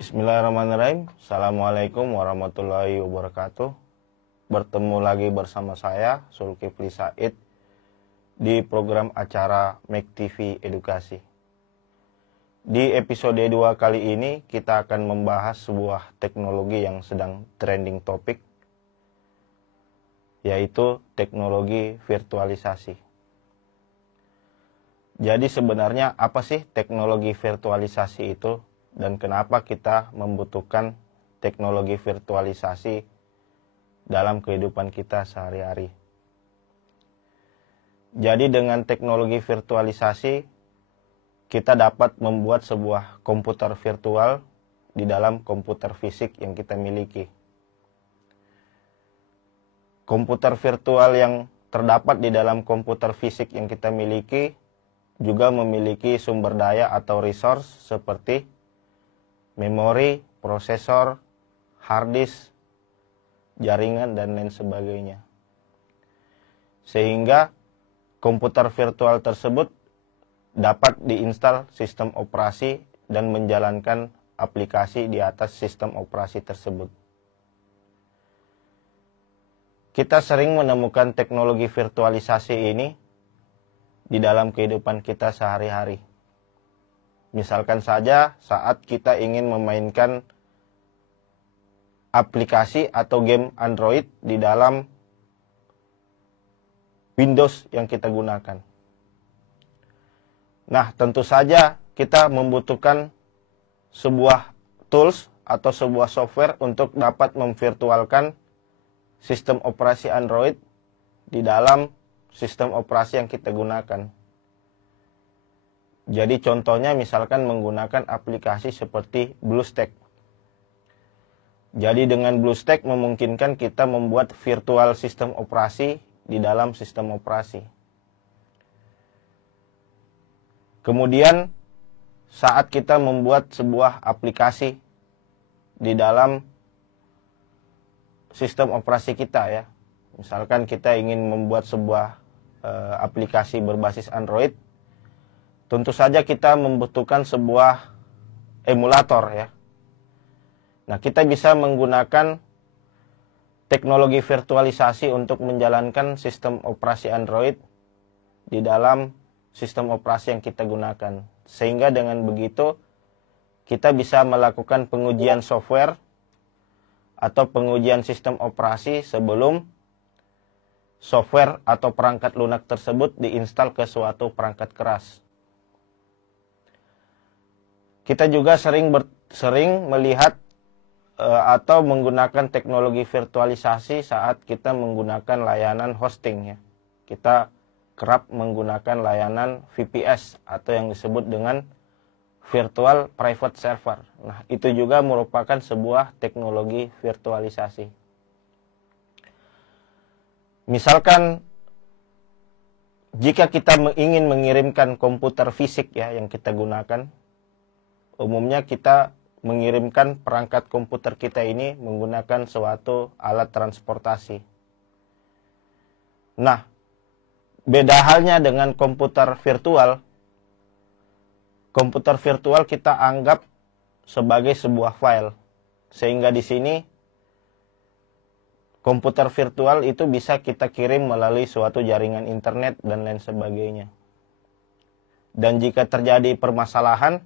Bismillahirrahmanirrahim. Assalamualaikum warahmatullahi wabarakatuh. Bertemu lagi bersama saya, Zulkifli Said, di program acara Make TV Edukasi. Di episode 2 kali ini, kita akan membahas sebuah teknologi yang sedang trending topik, yaitu teknologi virtualisasi. Jadi sebenarnya apa sih teknologi virtualisasi itu? Dan kenapa kita membutuhkan teknologi virtualisasi dalam kehidupan kita sehari-hari. Jadi dengan teknologi virtualisasi, kita dapat membuat sebuah komputer virtual di dalam komputer fisik yang kita miliki. Komputer virtual yang terdapat di dalam komputer fisik yang kita miliki juga memiliki sumber daya atau resource seperti memori, prosesor, hard disk, jaringan, dan lain sebagainya. Sehingga komputer virtual tersebut dapat diinstal sistem operasi dan menjalankan aplikasi di atas sistem operasi tersebut. Kita sering menemukan teknologi virtualisasi ini di dalam kehidupan kita sehari-hari. Misalkan saja saat kita ingin memainkan aplikasi atau game Android di dalam Windows yang kita gunakan. Nah, tentu saja kita membutuhkan sebuah tools atau sebuah software untuk dapat memvirtualkan sistem operasi Android di dalam sistem operasi yang kita gunakan. Jadi contohnya misalkan menggunakan aplikasi seperti BlueStack. Jadi dengan BlueStack memungkinkan kita membuat virtual sistem operasi di dalam sistem operasi. Kemudian saat kita membuat sebuah aplikasi di dalam sistem operasi kita ya. Misalkan kita ingin membuat sebuah aplikasi berbasis Android, tentu saja kita membutuhkan sebuah emulator ya. Nah, kita bisa menggunakan teknologi virtualisasi untuk menjalankan sistem operasi Android di dalam sistem operasi yang kita gunakan. Sehingga dengan begitu kita bisa melakukan pengujian software atau pengujian sistem operasi sebelum software atau perangkat lunak tersebut diinstal ke suatu perangkat keras. Kita juga sering melihat atau menggunakan teknologi virtualisasi saat kita menggunakan layanan hosting ya. Kita kerap menggunakan layanan VPS atau yang disebut dengan Virtual Private Server. Nah, itu juga merupakan sebuah teknologi virtualisasi. Misalkan jika kita ingin mengirimkan komputer fisik ya yang kita gunakan, umumnya kita mengirimkan perangkat komputer kita ini menggunakan suatu alat transportasi. Nah, beda halnya dengan komputer virtual. Komputer virtual kita anggap sebagai sebuah file. Sehingga di sini komputer virtual itu bisa kita kirim melalui suatu jaringan internet dan lain sebagainya. Dan jika terjadi permasalahan,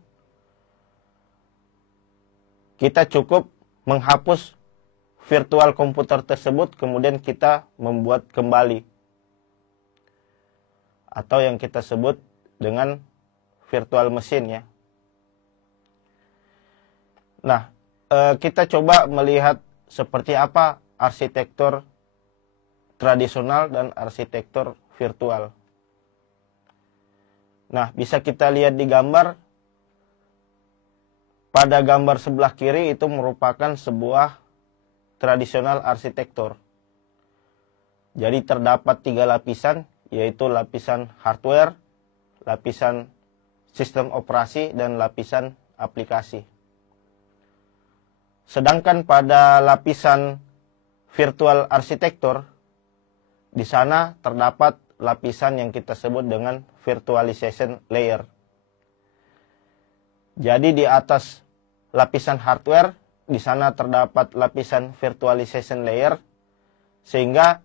kita cukup menghapus virtual komputer tersebut, kemudian kita membuat kembali. Atau yang kita sebut dengan virtual mesin ya. Nah, kita coba melihat seperti apa arsitektur tradisional dan arsitektur virtual. Nah, bisa kita lihat di gambar. Pada gambar sebelah kiri itu merupakan sebuah tradisional arsitektur. Jadi terdapat 3 lapisan, yaitu lapisan hardware, lapisan sistem operasi, dan lapisan aplikasi. Sedangkan pada lapisan virtual arsitektur, di sana terdapat lapisan yang kita sebut dengan virtualization layer. Jadi di atas lapisan hardware, di sana terdapat lapisan virtualization layer, sehingga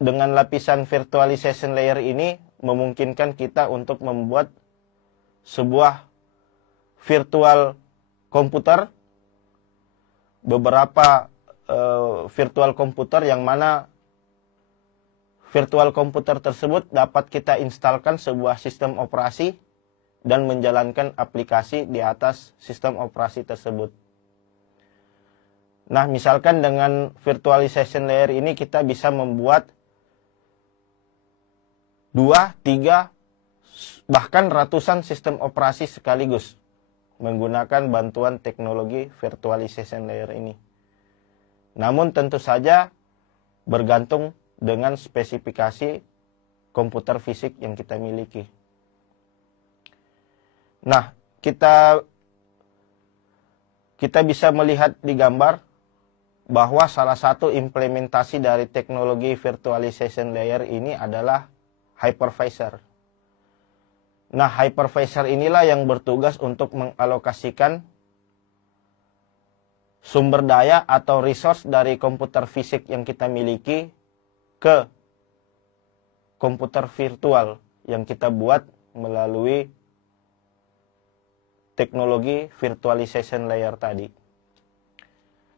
dengan lapisan virtualization layer ini memungkinkan kita untuk membuat sebuah virtual komputer, beberapa virtual komputer yang mana virtual komputer tersebut dapat kita instalkan sebuah sistem operasi dan menjalankan aplikasi di atas sistem operasi tersebut. Nah, misalkan dengan virtualization layer ini kita bisa membuat 2, 3, bahkan ratusan sistem operasi sekaligus menggunakan bantuan teknologi virtualization layer ini. Namun tentu saja bergantung dengan spesifikasi komputer fisik yang kita miliki. Nah, kita bisa melihat di gambar bahwa salah satu implementasi dari teknologi virtualization layer ini adalah hypervisor. Nah, hypervisor inilah yang bertugas untuk mengalokasikan sumber daya atau resource dari komputer fisik yang kita miliki ke komputer virtual yang kita buat melalui teknologi virtualization layer tadi.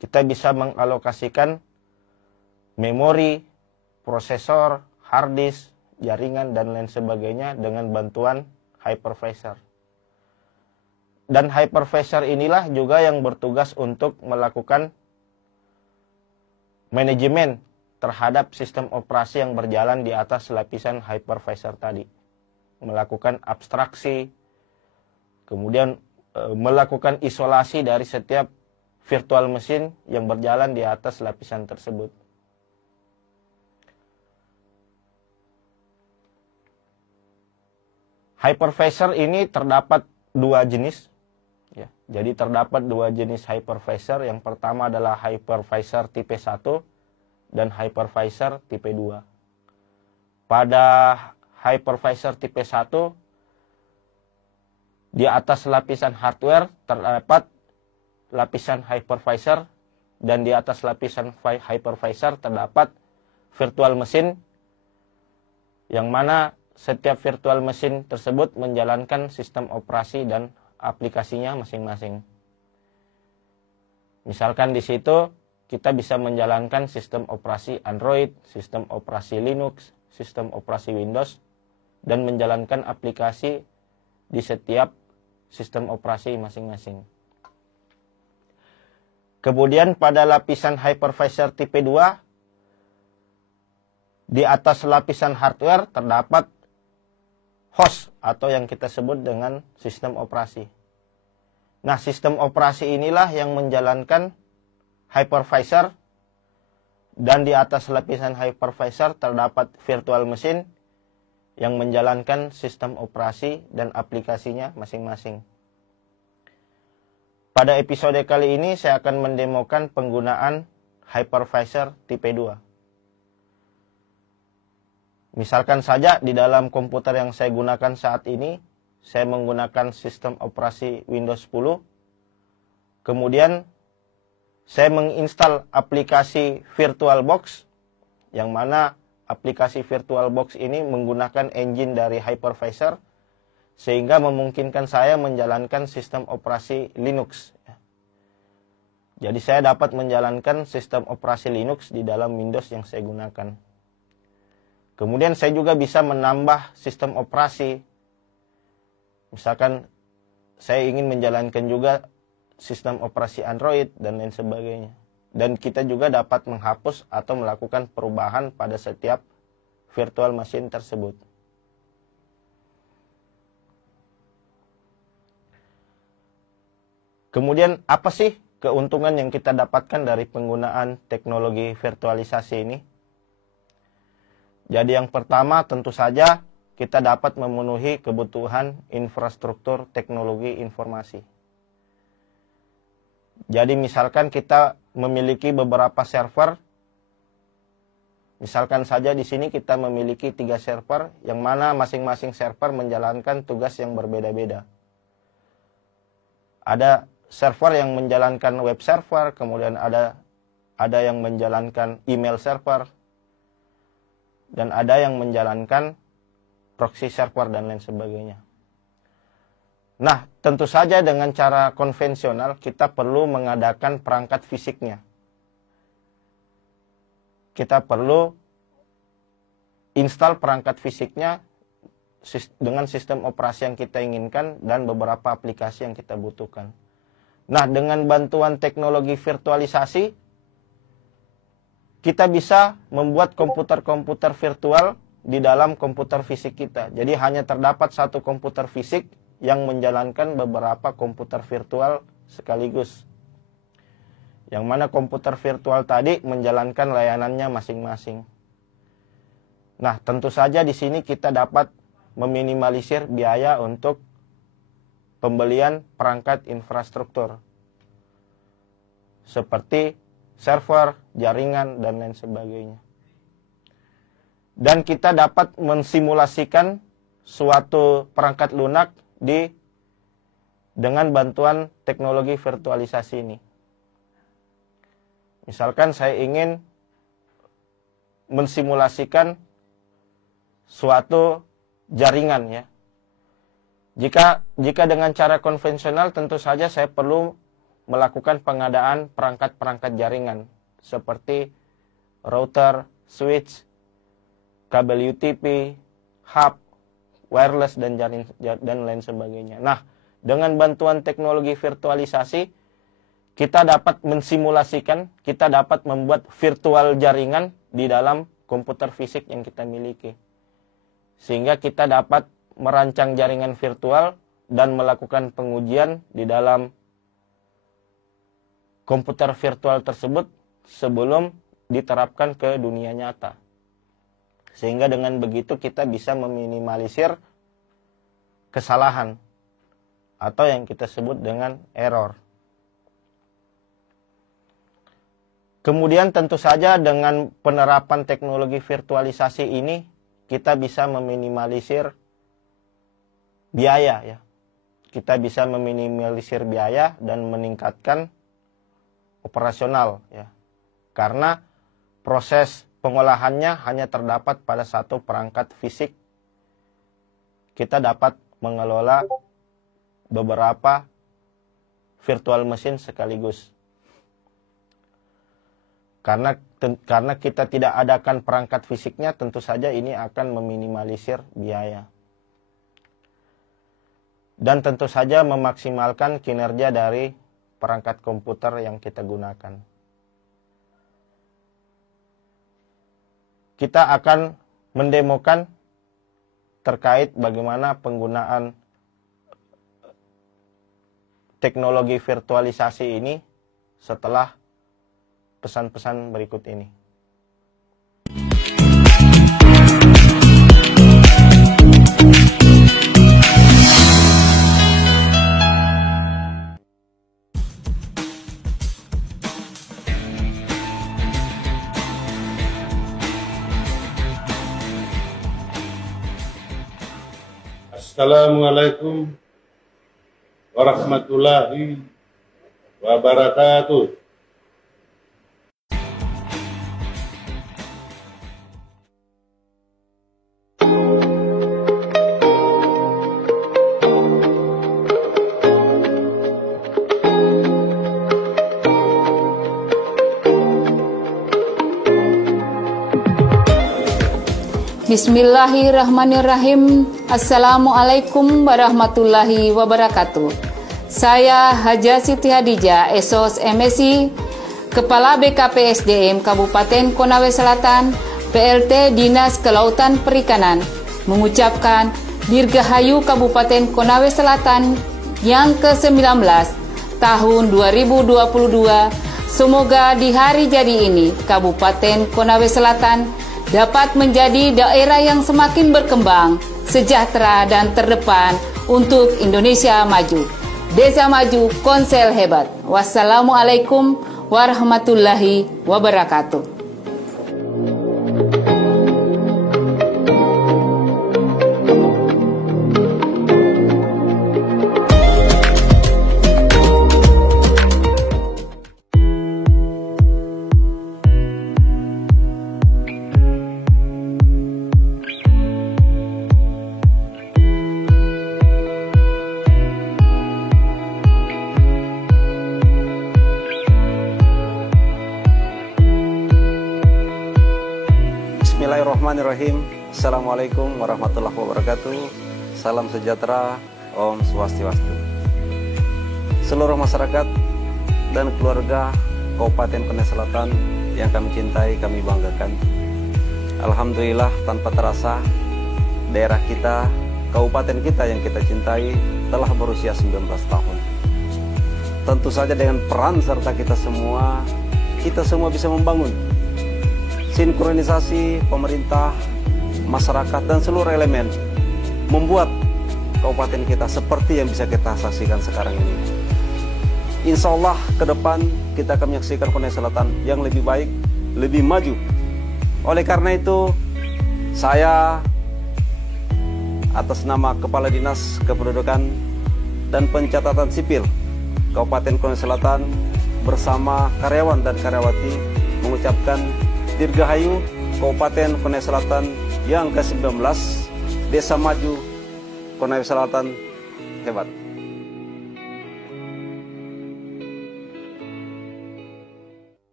Kita bisa mengalokasikan memori, prosesor, hard disk, jaringan, dan lain sebagainya dengan bantuan hypervisor. Dan hypervisor inilah juga yang bertugas untuk melakukan manajemen terhadap sistem operasi yang berjalan di atas lapisan hypervisor tadi. Melakukan abstraksi, kemudian melakukan isolasi dari setiap virtual mesin yang berjalan di atas lapisan tersebut. Hypervisor ini terdapat 2 jenis. Ya, jadi terdapat 2 jenis hypervisor. Yang pertama adalah hypervisor tipe 1 dan hypervisor tipe 2. Pada hypervisor tipe 1, di atas lapisan hardware terdapat lapisan hypervisor, dan di atas lapisan hypervisor terdapat virtual mesin, yang mana setiap virtual mesin tersebut menjalankan sistem operasi dan aplikasinya masing-masing. Misalkan di situ kita bisa menjalankan sistem operasi Android, sistem operasi Linux, sistem operasi Windows, dan menjalankan aplikasi di setiap sistem operasi masing-masing. Kemudian pada lapisan hypervisor tipe 2, di atas lapisan hardware terdapat host atau yang kita sebut dengan sistem operasi. Nah, sistem operasi inilah yang menjalankan hypervisor, dan di atas lapisan hypervisor terdapat virtual mesin yang menjalankan sistem operasi dan aplikasinya masing-masing. Pada episode kali ini saya akan mendemokan penggunaan hypervisor tipe 2. Misalkan saja di dalam komputer yang saya gunakan saat ini, saya menggunakan sistem operasi Windows 10. Kemudian saya menginstal aplikasi VirtualBox, yang mana aplikasi VirtualBox ini menggunakan engine dari hypervisor, sehingga memungkinkan saya menjalankan sistem operasi Linux. Jadi saya dapat menjalankan sistem operasi Linux di dalam Windows yang saya gunakan. Kemudian saya juga bisa menambah sistem operasi. Misalkan saya ingin menjalankan juga sistem operasi Android dan lain sebagainya. Dan kita juga dapat menghapus atau melakukan perubahan pada setiap virtual machine tersebut. Kemudian apa sih keuntungan yang kita dapatkan dari penggunaan teknologi virtualisasi ini? Jadi yang pertama tentu saja kita dapat memenuhi kebutuhan infrastruktur teknologi informasi. Jadi misalkan kita memiliki beberapa server, misalkan saja di sini kita memiliki 3 server, yang mana masing-masing server menjalankan tugas yang berbeda-beda. Ada server yang menjalankan web server, kemudian ada yang menjalankan email server, dan ada yang menjalankan proxy server dan lain sebagainya. Nah, tentu saja dengan cara konvensional kita perlu mengadakan perangkat fisiknya. Kita perlu install perangkat fisiknya dengan sistem operasi yang kita inginkan dan beberapa aplikasi yang kita butuhkan. Nah, dengan bantuan teknologi virtualisasi, kita bisa membuat komputer-komputer virtual di dalam komputer fisik kita. Jadi hanya terdapat satu komputer fisik yang menjalankan beberapa komputer virtual sekaligus. Yang mana komputer virtual tadi menjalankan layanannya masing-masing. Nah, tentu saja di sini kita dapat meminimalisir biaya untuk pembelian perangkat infrastruktur. Seperti server, jaringan, dan lain sebagainya. Dan kita dapat mensimulasikan suatu perangkat lunak dengan bantuan teknologi virtualisasi ini. Misalkan saya ingin mensimulasikan suatu jaringan ya. Jika dengan cara konvensional tentu saja saya perlu melakukan pengadaan perangkat-perangkat jaringan seperti router, switch, kabel UTP, hub, wireless, dan lain sebagainya. Nah, dengan bantuan teknologi virtualisasi, kita dapat mensimulasikan, kita dapat membuat virtual jaringan di dalam komputer fisik yang kita miliki. Sehingga kita dapat merancang jaringan virtual dan melakukan pengujian di dalam komputer virtual tersebut sebelum diterapkan ke dunia nyata. Sehingga dengan begitu kita bisa meminimalisir kesalahan atau yang kita sebut dengan error. Kemudian tentu saja dengan penerapan teknologi virtualisasi ini kita bisa meminimalisir biaya ya. Kita bisa meminimalisir biaya dan meningkatkan operasional ya. Karena proses pengolahannya hanya terdapat pada satu perangkat fisik. Kita dapat mengelola beberapa virtual mesin sekaligus. Karena kita tidak adakan perangkat fisiknya, tentu saja ini akan meminimalisir biaya. Dan tentu saja memaksimalkan kinerja dari perangkat komputer yang kita gunakan. Kita akan mendemokan terkait bagaimana penggunaan teknologi virtualisasi ini setelah pesan-pesan berikut ini. Assalamualaikum warahmatullahi wabarakatuh. Bismillahirrahmanirrahim. Assalamualaikum warahmatullahi wabarakatuh. Saya Haja Siti Hadijah, SOS MSI, Kepala BKPSDM Kabupaten Konawe Selatan, PLT Dinas Kelautan Perikanan, mengucapkan Dirgahayu Kabupaten Konawe Selatan yang ke-19 tahun 2022. Semoga di hari jadi ini Kabupaten Konawe Selatan dapat menjadi daerah yang semakin berkembang, sejahtera dan terdepan untuk Indonesia maju. Desa maju, Konsel hebat. Wassalamualaikum warahmatullahi wabarakatuh. Bismillahirrahmanirrahim. Assalamualaikum warahmatullahi wabarakatuh. Salam sejahtera, Om Swastiastu. Seluruh masyarakat dan keluarga Kabupaten Kutai Selatan yang kami cintai, kami banggakan. Alhamdulillah, tanpa terasa daerah kita, kabupaten kita yang kita cintai telah berusia 19 tahun. Tentu saja dengan peran serta kita semua bisa membangun sinkronisasi pemerintah, masyarakat, dan seluruh elemen membuat kabupaten kita seperti yang bisa kita saksikan sekarang ini. Insya Allah ke depan kita akan menyaksikan Kutai Selatan yang lebih baik, lebih maju. Oleh karena itu, saya atas nama Kepala Dinas Kependudukan dan Pencatatan Sipil Kabupaten Kutai Selatan bersama karyawan dan karyawati mengucapkan Dirgahayu Kabupaten Kutai Selatan yang ke-19, Desa Maju Kutai Selatan hebat.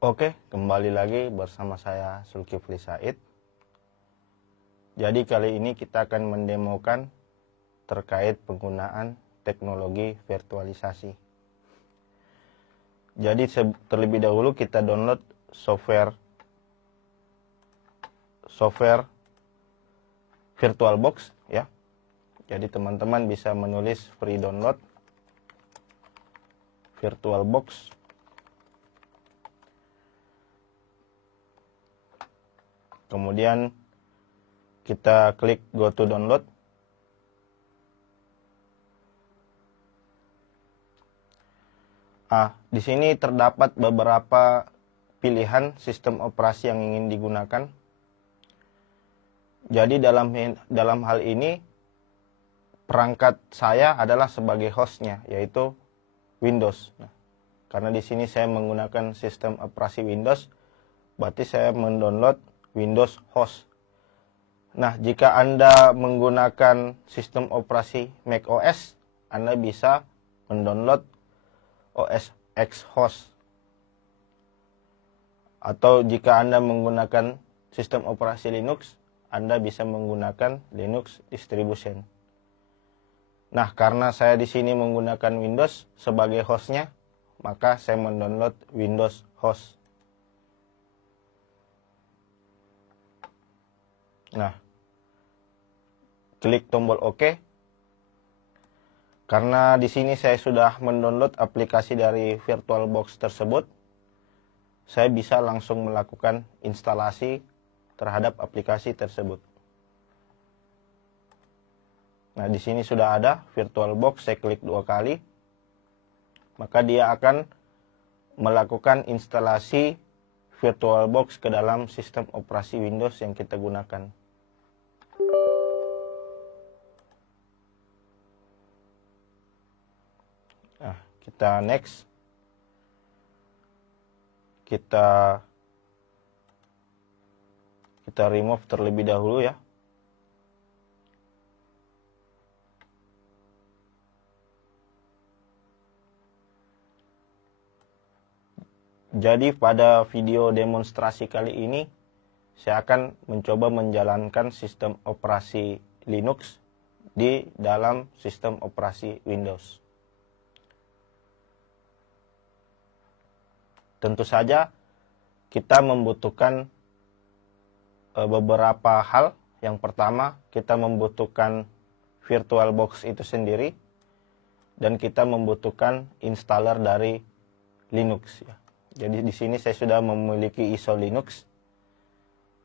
Oke, kembali lagi bersama saya Zulkifli Said. Jadi kali ini kita akan mendemokan terkait penggunaan teknologi virtualisasi. Jadi terlebih dahulu kita download software VirtualBox ya. Jadi teman-teman bisa menulis free download VirtualBox. Kemudian kita klik go to download. Di sini terdapat beberapa pilihan sistem operasi yang ingin digunakan. Jadi dalam hal ini perangkat saya adalah sebagai hostnya, yaitu Windows. Karena di sini saya menggunakan sistem operasi Windows, berarti saya mendownload Windows host. Nah, jika Anda menggunakan sistem operasi macOS, Anda bisa mendownload OS X host. Atau jika Anda menggunakan sistem operasi Linux, Anda bisa menggunakan Linux distribution. Nah, karena saya di sini menggunakan Windows sebagai hostnya, maka saya mendownload Windows host. Nah, klik tombol OK. Karena di sini saya sudah mendownload aplikasi dari VirtualBox tersebut, saya bisa langsung melakukan instalasi terhadap aplikasi tersebut. Nah, di sini sudah ada VirtualBox, saya klik 2 kali, maka dia akan melakukan instalasi VirtualBox ke dalam sistem operasi Windows yang kita gunakan. Nah, kita next. Kita remove terlebih dahulu ya. Jadi pada video demonstrasi kali ini saya akan mencoba menjalankan sistem operasi Linux di dalam sistem operasi Windows. Tentu saja kita membutuhkan beberapa hal. Yang pertama, kita membutuhkan VirtualBox itu sendiri, dan kita membutuhkan installer dari Linux ya. Jadi di sini saya sudah memiliki ISO Linux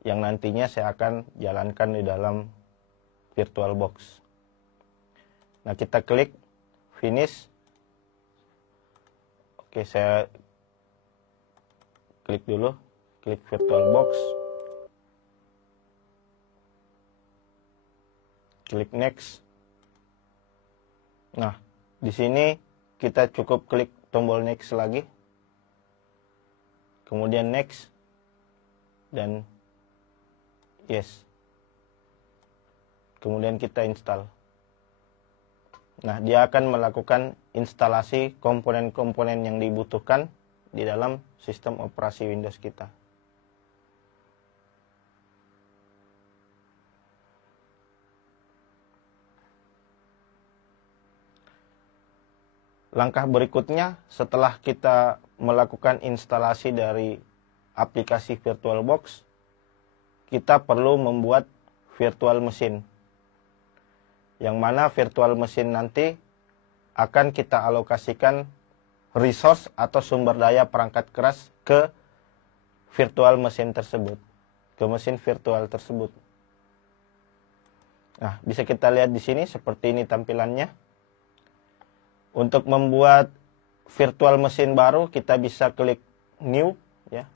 yang nantinya saya akan jalankan di dalam VirtualBox. Nah, kita klik finish. Oke, saya klik dulu, klik VirtualBox. Klik next. Nah, di sini kita cukup klik tombol next lagi. Kemudian next dan yes. Kemudian kita install. Nah, dia akan melakukan instalasi komponen-komponen yang dibutuhkan di dalam sistem operasi Windows kita. Langkah berikutnya, setelah kita melakukan instalasi dari aplikasi VirtualBox, kita perlu membuat virtual machine. Yang mana virtual machine nanti akan kita alokasikan resource atau sumber daya perangkat keras ke virtual machine tersebut, ke mesin virtual tersebut. Nah, bisa kita lihat di sini seperti ini tampilannya. Untuk membuat virtual machine baru, kita bisa klik new, ya.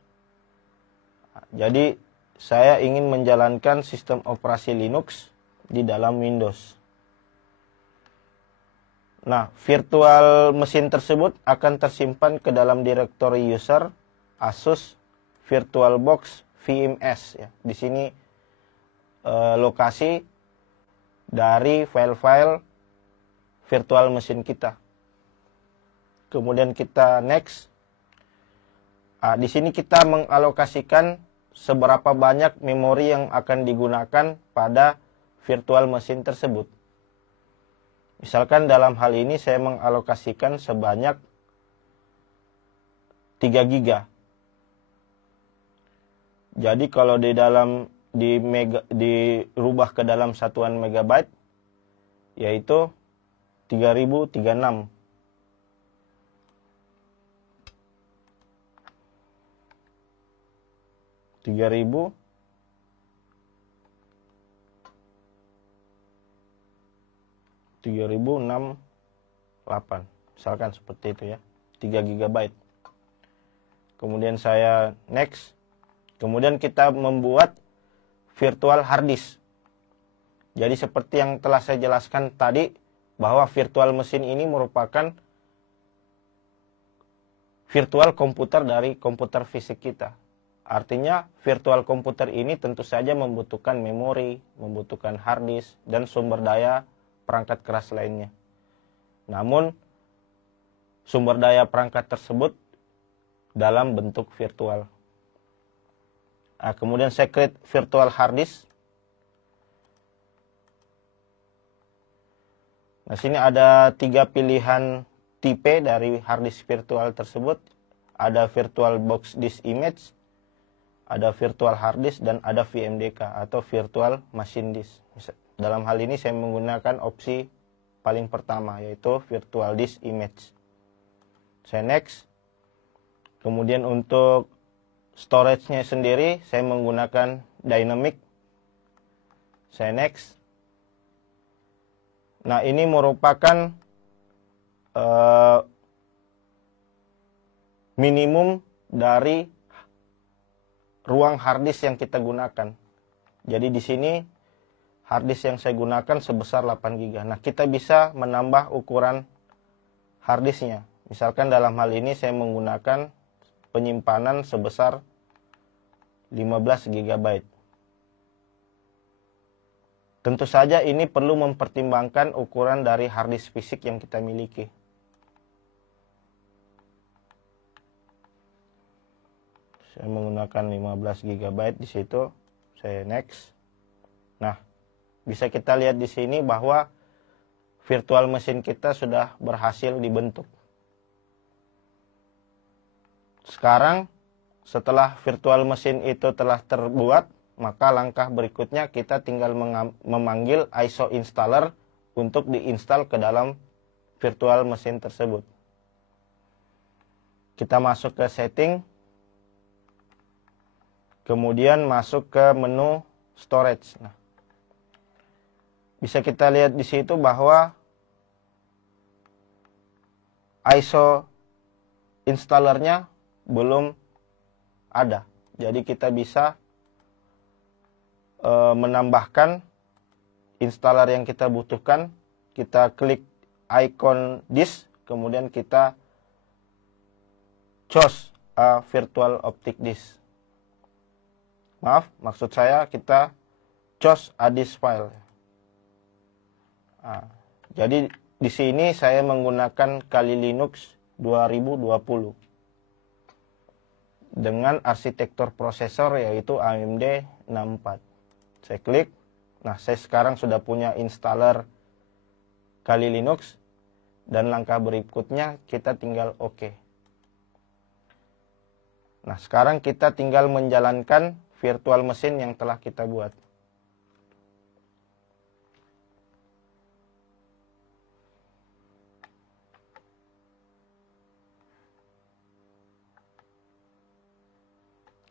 Jadi saya ingin menjalankan sistem operasi Linux di dalam Windows. Nah, virtual machine tersebut akan tersimpan ke dalam direktori user Asus VirtualBox VMS, ya. Di sini lokasi dari file-file virtual machine kita. Kemudian kita next. Di sini kita mengalokasikan seberapa banyak memori yang akan digunakan pada virtual machine tersebut. Misalkan dalam hal ini saya mengalokasikan sebanyak 3 GB. Jadi kalau dirubah ke dalam satuan megabyte, yaitu 3036. 3000 3068, misalkan seperti itu ya, 3 GB. Kemudian saya next. Kemudian kita membuat virtual hard disk. Jadi seperti yang telah saya jelaskan tadi, bahwa virtual machine ini merupakan virtual komputer dari komputer fisik kita. Artinya virtual komputer ini tentu saja membutuhkan memori, membutuhkan hard disk, dan sumber daya perangkat keras lainnya. Namun sumber daya perangkat tersebut dalam bentuk virtual. Nah, kemudian saya create virtual hard disk. Nah, sini ada 3 pilihan tipe dari hard disk virtual tersebut. Ada VirtualBox Disk Image, ada virtual hard disk, dan ada VMDK atau virtual machine disk. Dalam hal ini saya menggunakan opsi paling pertama, yaitu virtual disk image. Saya next. Kemudian untuk storage-nya sendiri saya menggunakan dynamic. Saya next. Nah, ini merupakan minimum dari ruang hard disk yang kita gunakan. Jadi di sini hard disk yang saya gunakan sebesar 8 GB. Nah, kita bisa menambah ukuran hard disknya. Misalkan dalam hal ini saya menggunakan penyimpanan sebesar 15 GB. Tentu saja ini perlu mempertimbangkan ukuran dari hard disk fisik yang kita miliki. Saya menggunakan 15 GB di situ. Saya next. Nah, bisa kita lihat di sini bahwa virtual machine kita sudah berhasil dibentuk. Sekarang, setelah virtual machine itu telah terbuat, maka langkah berikutnya kita tinggal memanggil ISO installer untuk diinstal ke dalam virtual machine tersebut. Kita masuk ke setting, kemudian masuk ke menu storage. Nah, bisa kita lihat di situ bahwa ISO installernya belum ada. Jadi kita bisa menambahkan installer yang kita butuhkan. Kita klik icon disk, kemudian kita choose a virtual optic disk. Maaf, maksud saya kita choose a disk file. Nah, jadi di sini saya menggunakan Kali Linux 2020 dengan arsitektur prosesor yaitu AMD 64. Saya klik. Nah, saya sekarang sudah punya installer Kali Linux dan langkah berikutnya kita tinggal OK. Nah, sekarang kita tinggal menjalankan virtual machine yang telah kita buat.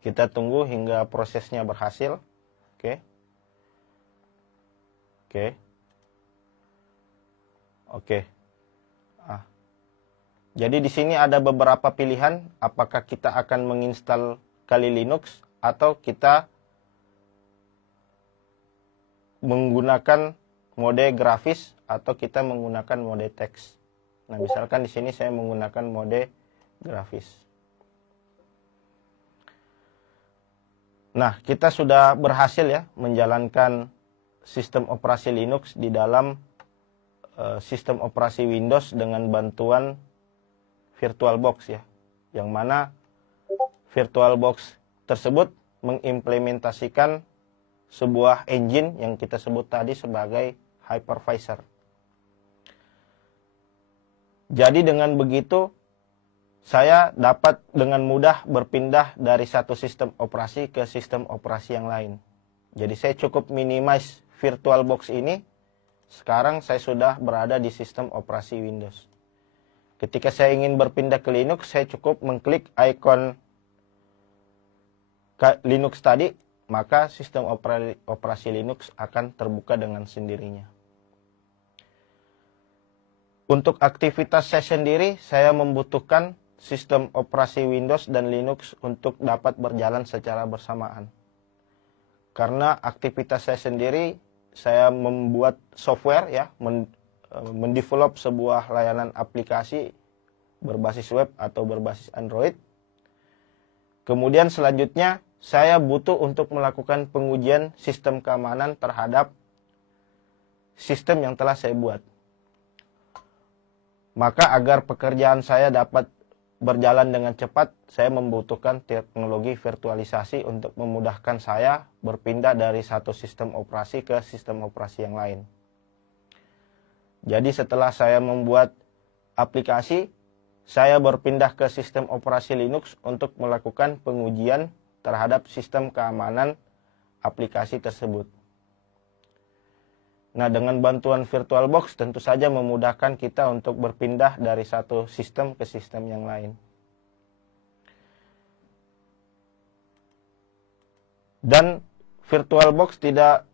Kita tunggu hingga prosesnya berhasil. Oke. Oke. Oke. Jadi di sini ada beberapa pilihan, apakah kita akan menginstal Kali Linux atau kita menggunakan mode grafis atau kita menggunakan mode teks. Nah, misalkan di sini saya menggunakan mode grafis. Nah, kita sudah berhasil ya menjalankan sistem operasi Linux di dalam sistem operasi Windows dengan bantuan VirtualBox ya, yang mana VirtualBox tersebut mengimplementasikan sebuah engine yang kita sebut tadi sebagai hypervisor. Jadi dengan begitu saya dapat dengan mudah berpindah dari satu sistem operasi ke sistem operasi yang lain. Jadi saya cukup minimize VirtualBox ini. Sekarang saya sudah berada di sistem operasi Windows. Ketika saya ingin berpindah ke Linux, saya cukup mengklik ikon Linux tadi, maka sistem operasi Linux akan terbuka dengan sendirinya. Untuk aktivitas saya sendiri, saya membutuhkan sistem operasi Windows dan Linux untuk dapat berjalan secara bersamaan. Karena aktivitas saya sendiri, saya membuat software ya, mendevelop sebuah layanan aplikasi berbasis web atau berbasis Android. Kemudian selanjutnya saya butuh untuk melakukan pengujian sistem keamanan terhadap sistem yang telah saya buat. Maka agar pekerjaan saya dapat berjalan dengan cepat, saya membutuhkan teknologi virtualisasi untuk memudahkan saya berpindah dari satu sistem operasi ke sistem operasi yang lain. Jadi setelah saya membuat aplikasi, saya berpindah ke sistem operasi Linux untuk melakukan pengujian terhadap sistem keamanan aplikasi tersebut. Nah, dengan bantuan VirtualBox tentu saja memudahkan kita untuk berpindah dari satu sistem ke sistem yang lain. Dan VirtualBox tidak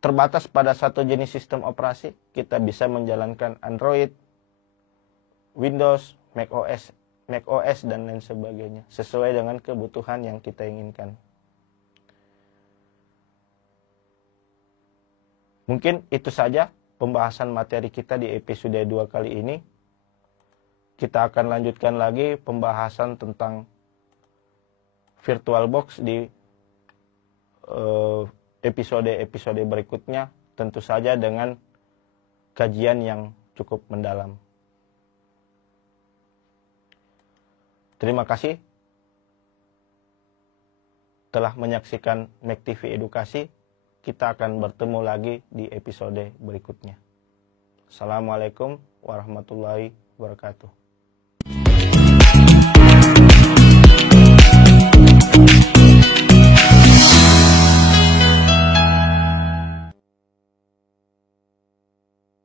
terbatas pada satu jenis sistem operasi. Kita bisa menjalankan Android, Windows, macOS dan lain sebagainya, sesuai dengan kebutuhan yang kita inginkan. Mungkin itu saja pembahasan materi kita di episode 2 kali ini. Kita akan lanjutkan lagi pembahasan tentang VirtualBox di episode-episode berikutnya, tentu saja dengan kajian yang cukup mendalam. Terima kasih telah menyaksikan Mac TV Edukasi. Kita akan bertemu lagi di episode berikutnya. Assalamualaikum warahmatullahi wabarakatuh.